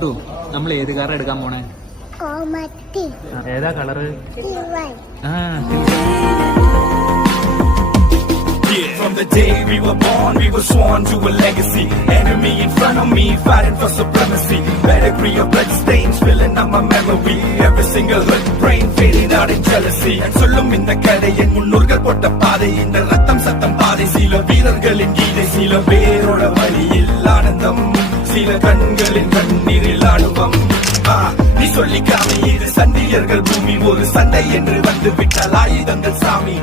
കിട്ടൂ നമ്മൾ ഏത് കാർ എടുക്കാൻ പോണേ? ഏതാ colour? From the day we were born, we were sworn to a legacy. Enemy in front of me, fighting for supremacy. Pedigree of blood stains filling up my memory. Every single hood brain fading out in jealousy. And சொல்லும் இந்த கதை என் முன்னோர்கள் போட்ட பாதை. இந்த ரத்தம் சத்தம் பாதை. சில வீரர்களின் கீதை, சில பேரோட வழியில் ஆனந்தம், சில கண்களின் கண்ணீரில் ஆணுவம். நீ சொல்லிக்காம இது சண்டியர்கள் பூமி, ஒரு சண்டை என்று வந்து விட்டால் ஆயுதங்கள் சாமி.